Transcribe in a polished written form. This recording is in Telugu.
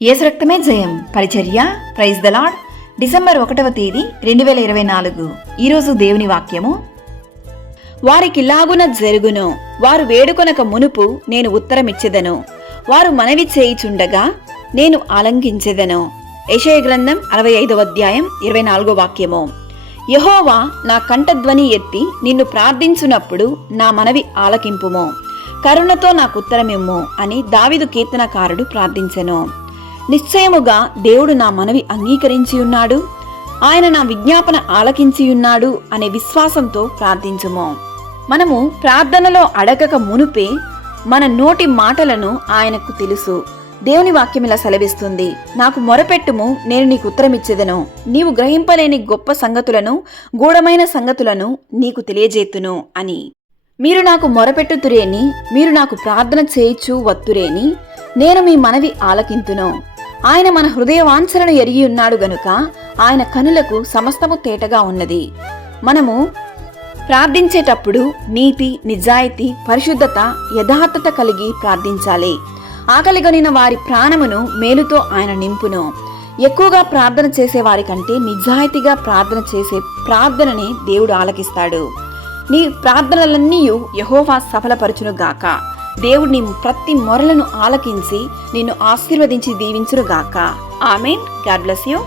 యేసు రక్తమే జయం పరిచర్య ప్రైజ్ ద లార్డ్. డిసెంబర్ 1వ తేదీ 2024. ఈరోజు దేవుని వాక్యము. వారికిలాగున జరుగును, వారు వేడుకొనక మునుపు నేను ఉత్తరమిచ్చెదను, వారు మనవి చేయుచుండగా నేను ఆలంకించెదను. యెషయా గ్రంథం 65వ అధ్యాయం 24వ వాక్యము. యెహోవా నా కంఠధ్వని ఎత్తి నిన్ను ప్రార్థించునప్పుడు నా మనవి ఆలకింపుము, కరుణతో నాకు ఉత్తరమిమ్ము అని దావీదు కీర్తనకారుడు ప్రార్థించెను. నిశ్చయముగా దేవుడు నా మనవి అంగీకరించి ఉన్నాడు, ఆయన నా విజ్ఞాపన ఆలకించి ఉన్నాడు అనే విశ్వాసంతో ప్రార్థించుము. మనము ప్రార్థనలో అడగక మునుపే మన నోటి మాటలను ఆయనకు తెలుసు. దేవుని వాక్యం ఇలా సెలవిస్తుంది, నాకు మొరపెట్టుము, నేను నీకు ఉత్తరమిచ్చెదను, నీవు గ్రహింపలేని గొప్ప సంగతులను గూఢమైన సంగతులను నీకు తెలియజేతును అని. మీరు నాకు మొరపెట్టుతురేని, మీరు నాకు ప్రార్థన చేయిచు వత్తురేని, నేను మీ మనవి ఆలకింతును. ఆయన మన హృదయ వాంఛలను ఎరిగి ఉన్నాడు గనుక ఆయన కనులకు సమస్తము తేటగా ఉన్నది. మనము ప్రార్థించేటప్పుడు నీతి, నిజాయితీ, పరిశుద్ధత, యథార్థత కలిగి ప్రార్థించాలి. ఆకలిగొనిన వారి ప్రాణమును మేలుతో ఆయన నింపును. ఎక్కువగా ప్రార్థన చేసే వారి కంటే నిజాయితీగా ప్రార్థన చేసే ప్రార్థనని దేవుడు ఆలకిస్తాడు. నీ ప్రార్థనలన్నీ యెహోవా సఫలపరచునుగాక. దేవుడు నీ ప్రతి మొరలను ఆలకించి నిన్ను ఆశీర్వదించి దీవించునుగాక. ఆమేన్. God bless you.